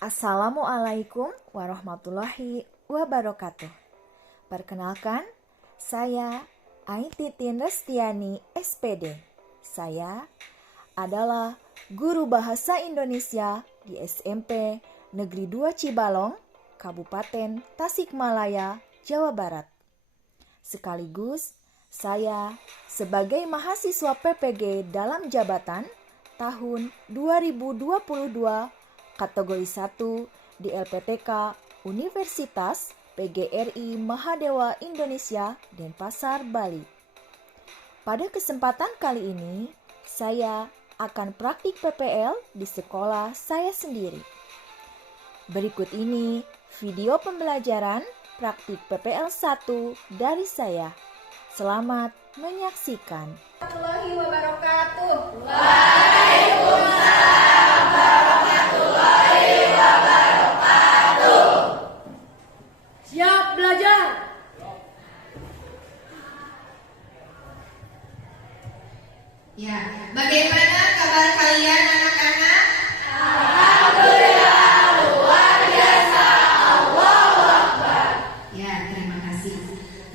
Assalamualaikum warahmatullahi wabarakatuh. Perkenalkan, saya Aintitin Restiani SPD. Saya adalah guru bahasa Indonesia di SMP Negeri 2 Cibalong, Kabupaten Tasikmalaya, Jawa Barat. Sekaligus saya sebagai mahasiswa PPG dalam jabatan tahun 2022 kategori 1 di LPTK Universitas PGRI Mahadewa Indonesia, Denpasar, Bali. Pada kesempatan kali ini, saya akan praktik PPL di sekolah saya sendiri. Berikut ini video pembelajaran praktik PPL 1 dari saya. Selamat menyaksikan. Warahmatullahi wabarakatuh. Waalaikumsalam warahmatullahi wabarakatuh. Siap belajar. Ya, bagaimana kabar kalian anak-anak? Alhamdulillah, luar biasa. Allahu Akbar. Ya, terima kasih.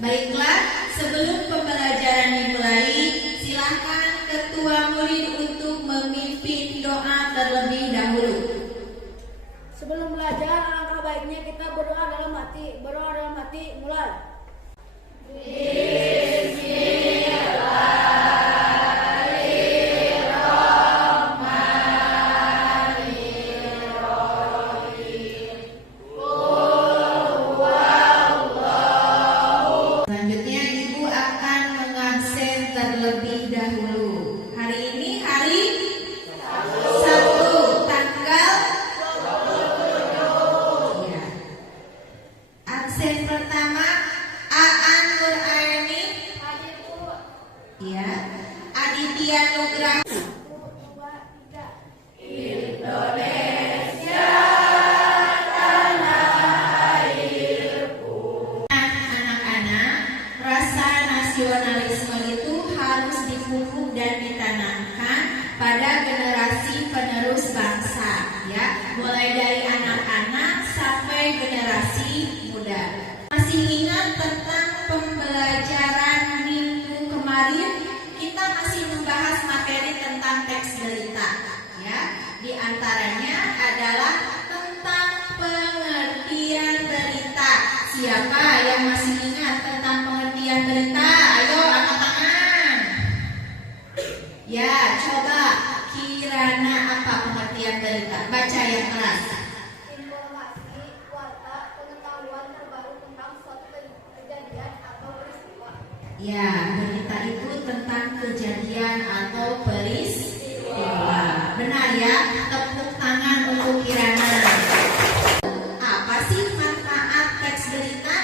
Baiklah, sebelum pembelajaran dimulai, silakan ketua murid untuk memimpin doa terlebih dahulu. Sebelum belajar, alangkah baiknya kita berdoa dalam hati. Berdoa dalam hati, mulai. Selanjutnya Ibu akan mengabsen terlebih dahulu. Hari ini hari Sabtu, tanggal 27. Ya. Absen pertama Aan Nuraini. Ya. Aditya Nugraha. Anak-anak, rasa nasionalisme itu harus dipupuk dan ditanamkan pada generasi penerus bangsa, ya, mulai dari anak-anak sampai generasi muda. Masih ingat tentang pembelajaran minggu kemarin? Kita masih membahas materi tentang teks berita, ya. Di antaranya adalah tentang pengertian berita. Siapa yang masih ingat tentang pengertian berita? Ayo angkat tangan. Ya, coba kirana apa pengertian berita? Baca yang keras. Informasi, warta, pengetahuan terbaru tentang suatu kejadian atau peristiwa. Ya, berita itu tentang kejadian atau peristiwa. Benar ya? Tepuk tangan untuk Kirana. Apa sih manfaat teks berita?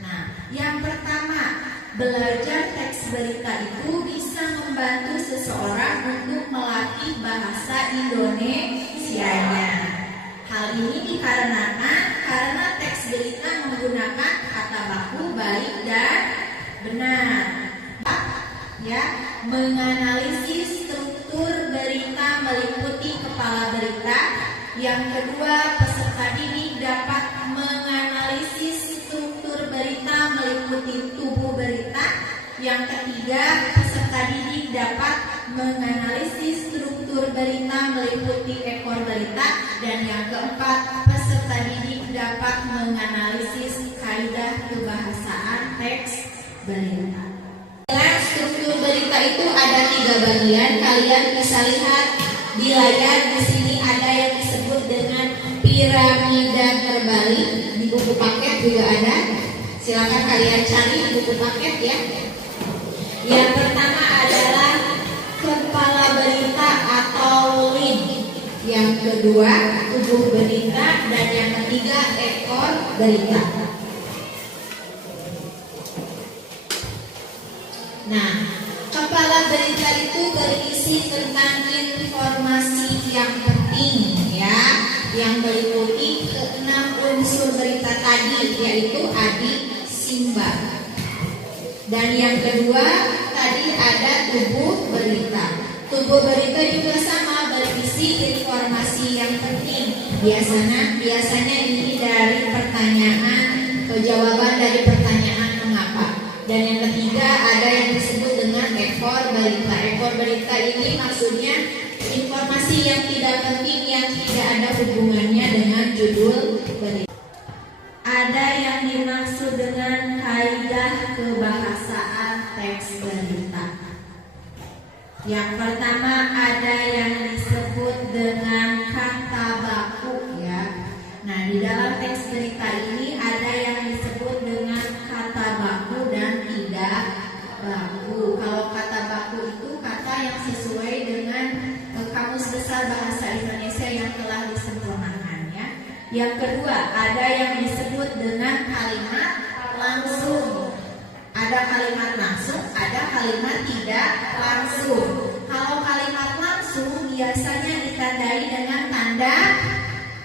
Nah, yang pertama, belajar teks berita itu bisa membantu seseorang untuk melatih bahasa Indonesianya. Hal ini dikarenakan karena teks berita menggunakan kata baku baik dan benar. Ya, menganalisis struktur berita meliputi kepala berita. Yang kedua, peserta didik dapat menganalisis struktur berita meliputi tubuh berita. Yang ketiga, peserta didik dapat menganalisis struktur berita meliputi ekor berita. Dan yang keempat, peserta didik dapat menganalisis kaidah kebahasaan teks berita. Struktur berita itu ada 3 bagian. Kalian bisa lihat di layar. Di sini ada yang disebut dengan piramida terbalik. Di buku paket juga ada. Silakan kalian cari buku paket ya. Yang pertama adalah kepala berita atau lead. Yang kedua tubuh berita. Dan yang ketiga ekor berita. Nah, kepala berita itu berisi tentang informasi yang penting, ya, yang meliputi ke-6 unsur berita tadi, yaitu adik simbah. Dan yang kedua tadi ada tubuh berita. Tubuh berita juga sama, berisi informasi yang penting. Biasanya ini dari pertanyaan atau jawaban dari pertanyaan mengapa. Dan yang ketiga ada yang disebut dengan ekor berita. Ekor berita ini maksudnya informasi yang tidak penting yang tidak ada hubungannya dengan judul berita. Ada yang dimaksud dengan kaidah kebahasaan teks berita. Yang pertama ada yang disebut dengan kata baku ya. Nah, di dalam teks berita ini ada yang disebut dengan kata baku dan tidak baku. Kalau kata baku itu kata yang sesuai dengan Kamus Besar Bahasa Indonesia yang telah disempurnakan ya. Yang kedua, ada yang disebut dengan kalimat langsung. Ada kalimat langsung, ada kalimat tidak langsung. Kalau kalimat langsung biasanya ditandai dengan tanda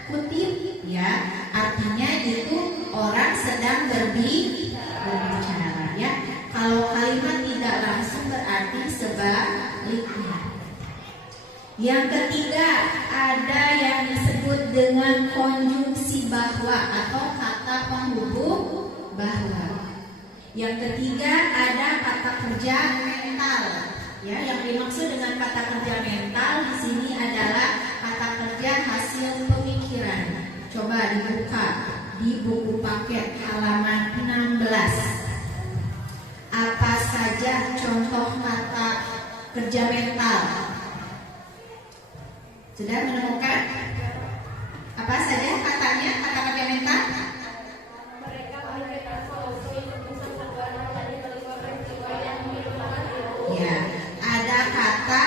kutip ya. Artinya itu orang sedang berbicara ya. Kalau kalimat tidak langsung berarti sebaliknya. Yang ketiga, ada yang disebut dengan konjungsi bahwa atau kata penghubung bahwa. Yang ketiga ada kata kerja mental. Ya, yang dimaksud dengan kata kerja mental di sini adalah kata kerja hasil pemikiran. Coba dibuka di buku paket halaman 16. Apa saja contoh kata kerja mental? Sudah menemukan? Apa saja katanya kata kerja mental? Ya, ada kata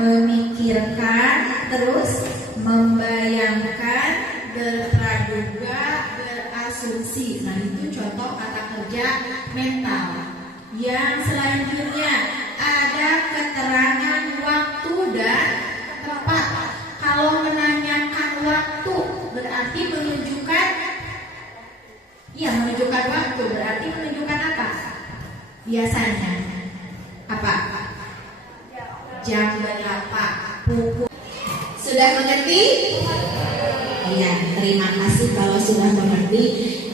memikirkan, terus membayangkan, berpraduga, berasumsi. Nah, itu contoh kata kerja mental. Yang selanjutnya ada keterangan waktu dan tempat. Kalau menanyakan waktu berarti menunjukkan menunjukkan waktu berarti menunjukkan apa? Biasanya apa? Jam berapa? Pukul. Sudah mengerti? Iya, terima kasih kalau sudah mengerti.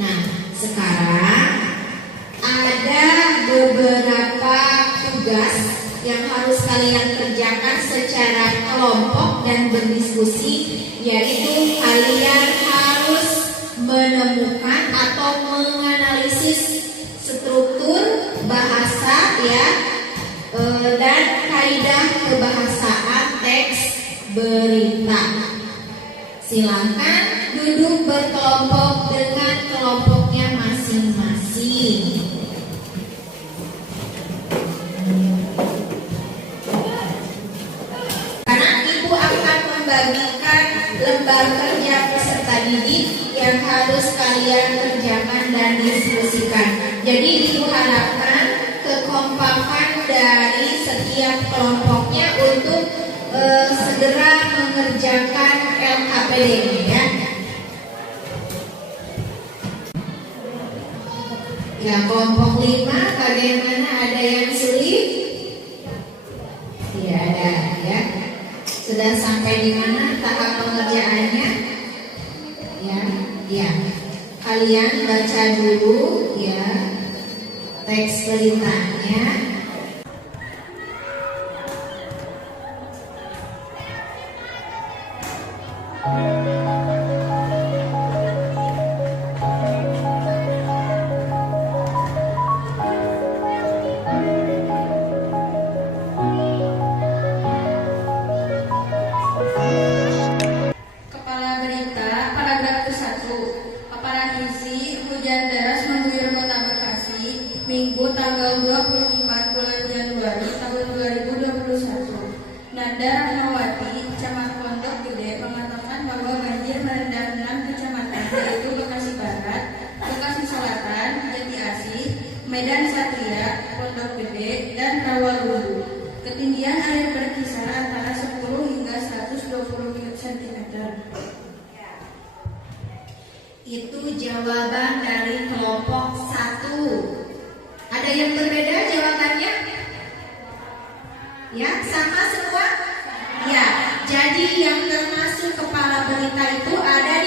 Nah, sekarang ada beberapa tugas yang harus kalian kerjakan secara kelompok dan berdiskusi, yaitu kalian harus menemukan atau menganalisis struktur bahasa ya dan kaidah kebahasaan teks berita. Silakan duduk berkelompok dengan kelompoknya masing-masing. Karena ibu akan membagikan lembar kerja peserta didik yang harus kalian kerjakan dan diskusikan. Jadi ibu harapkan kekompakan dari setiap kelompoknya untuk segera mengerjakan LKPD ya. Ya, kelompok 5 bagaimana, ada yang sulit? Tidak ada ya. Sudah sampai di mana tahap pengerjaannya? Ya. Kalian baca dulu ya teks beritanya. Kepala berita, paragraf 1. Paparan isi, hujan deras mengguyur kota Bekasi, Minggu tanggal 24 bulan Januari tahun 2021. Nanda Rahmawati, Camat Pondok Gede, mengatakan bahwa banjir merendam 6 kecamatan, yaitu Bekasi Barat, Bekasi Selatan, Jati Asih, Medan Satria, Pondok Gede, dan Rawalumbu. Ketinggian air berkisar antara 10 hingga 120 cm. Itu jawaban dari kelompok 1. Ada yang berbeda jawabannya? Ya, sama semua? Ya, jadi yang termasuk kepala berita itu ada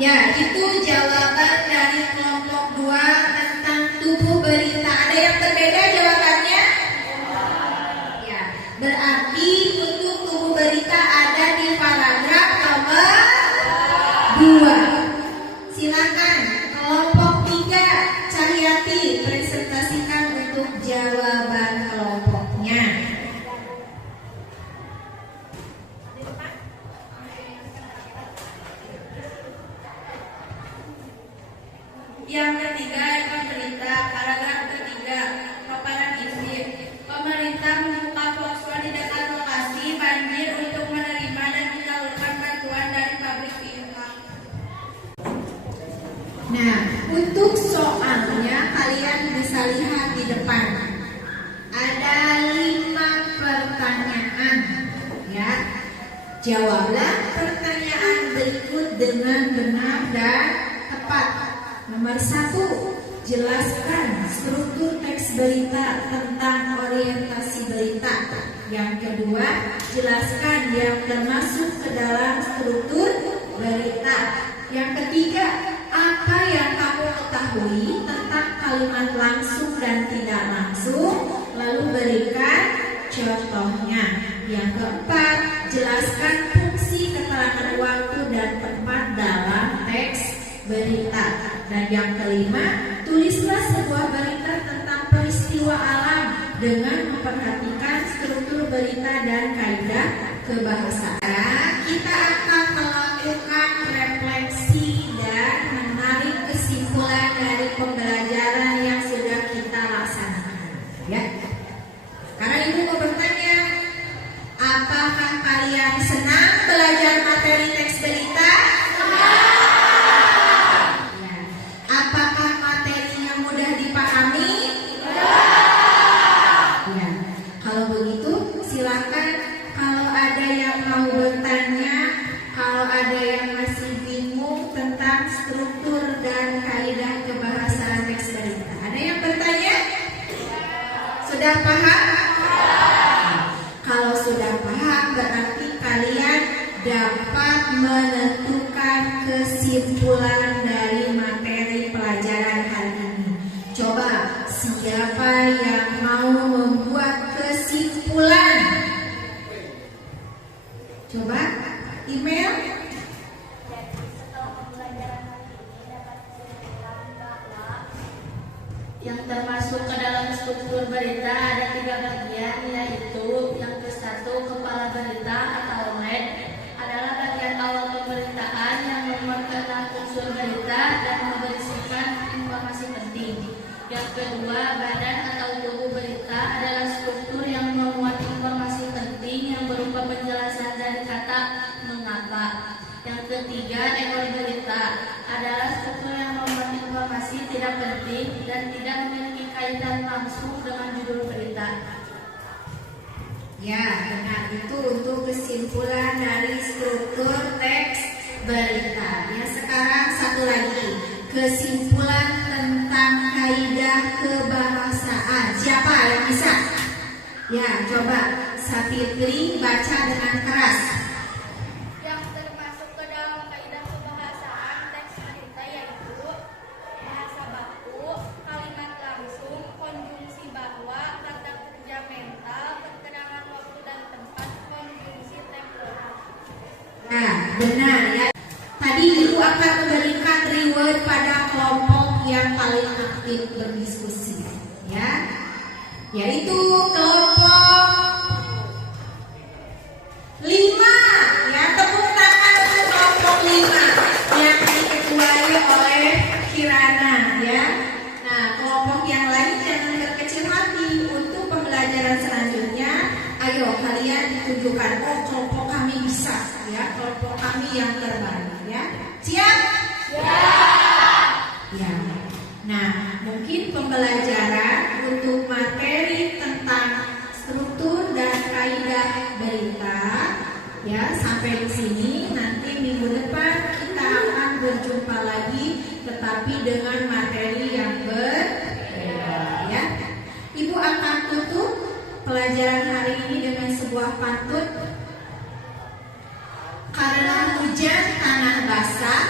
Ya, itu jawaban dari kelompok 2 tentang tubuh berita. Ada yang berbeda jawabannya? Ya, berarti untuk tubuh berita ada di paragraf nomor 2. Silakan kelompok 3, Cahyati presentasikan untuk jawaban kelompoknya. Yang ketiga, ekor berita, paragraf ketiga, paparan isi. Pemerintah membuka posko di dekat lokasi banjir untuk menerima dan menyalurkan bantuan dari pabrik pihak. Nah, untuk soalnya kalian bisa lihat di depan. Ada 5 pertanyaan, ya. Jawablah pertanyaan berikut dengan benar dan tepat. Nomor 1, jelaskan struktur teks berita tentang orientasi berita. Yang kedua, jelaskan yang termasuk ke dalam struktur berita. Yang ketiga, apa yang kamu ketahui tentang kalimat langsung dan tidak langsung, lalu berikan contohnya. Yang keempat, jelaskan fungsi keterangan waktu dan tempat dalam teks berita. Dan yang kelima, tulislah sebuah berita tentang peristiwa alam dengan memperhatikan struktur berita dan kaidah kebahasaan. Kita akan melakukan refleksi dan menarik kesimpulan dari pembelajaran yang sudah kita laksanakan. Ya. Karena Ibu mau bertanya, apakah kalian senang belajar materi teks berita? Apakah materinya mudah dipahami? Ya. Kalau begitu, silakan kalau ada yang mau bertanya, kalau ada yang masih bingung tentang struktur dan kaidah kebahasaan teks berita. Ada yang bertanya? Sudah paham? Kalau sudah paham, berarti kalian dapat menentukan kesimpulan dari materi pelajaran hari ini. Coba, siapa yang mau membuat kesimpulan? Coba, email. Yang termasuk ke dalam struktur berita ada 3 bagian, yaitu yang ke-1, kepala berita atau head, adalah bagian awal pemberitaan yang memuatkan unsur berita dan memberisikan informasi penting. Yang kedua, badan atau tubuh berita adalah struktur yang memuat informasi penting yang berupa penjelasan dari kata mengapa. Yang ketiga, ekor berita adalah struktur yang memuat informasi tidak penting dan tidak memiliki kaitan langsung dengan judul berita. Ya, benar, itu untuk kesimpulan dari struktur teks berita. Ya, sekarang satu lagi, kesimpulan tentang kaidah kebahasaan. Siapa yang bisa? Ya, coba Sapitri baca dengan keras. Yang termasuk ke dalam kaidah kebahasaan teks berita yaitu bahasa baku, kalimat langsung, konjungsi bahwa, kata kerja mental, keterangan waktu dan tempat, konjungsi temporal. Nah, benar ya. Tadi Ibu akan memberikan reward pada kelompok yang paling aktif berdiskusi, ya, yaitu kelompok 5. Ya, tepuk tangan untuk kelompok 5 yang diketuai oleh Kirana, ya. Nah, kelompok yang lain jangan berkecil hati. Untuk pembelajaran selanjutnya, ayo kalian ditunjukkan, oh kelompok kami bisa, ya, kelompok kami yang terbaik, ya. Siap? Ya. Nah, mungkin pembelajaran untuk materi tentang struktur dan kaidah berita, ya, sampai di sini. Nanti minggu depan kita akan berjumpa lagi, tetapi dengan materi yang berbeda, ya. Ibu akan tutup pelajaran hari ini dengan sebuah pantun. Karena hujan tanah basah,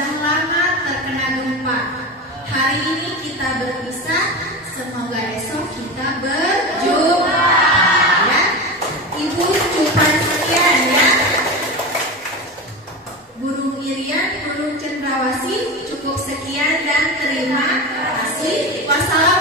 sudah lama terkena gempa. Hari ini kita berpisah, semoga esok kita berjumpa. Ya, Ibu cukup sekian ya. Guru Irian, Guru Cendrawasih, cukup sekian dan terima kasih. Wassalamualaikum.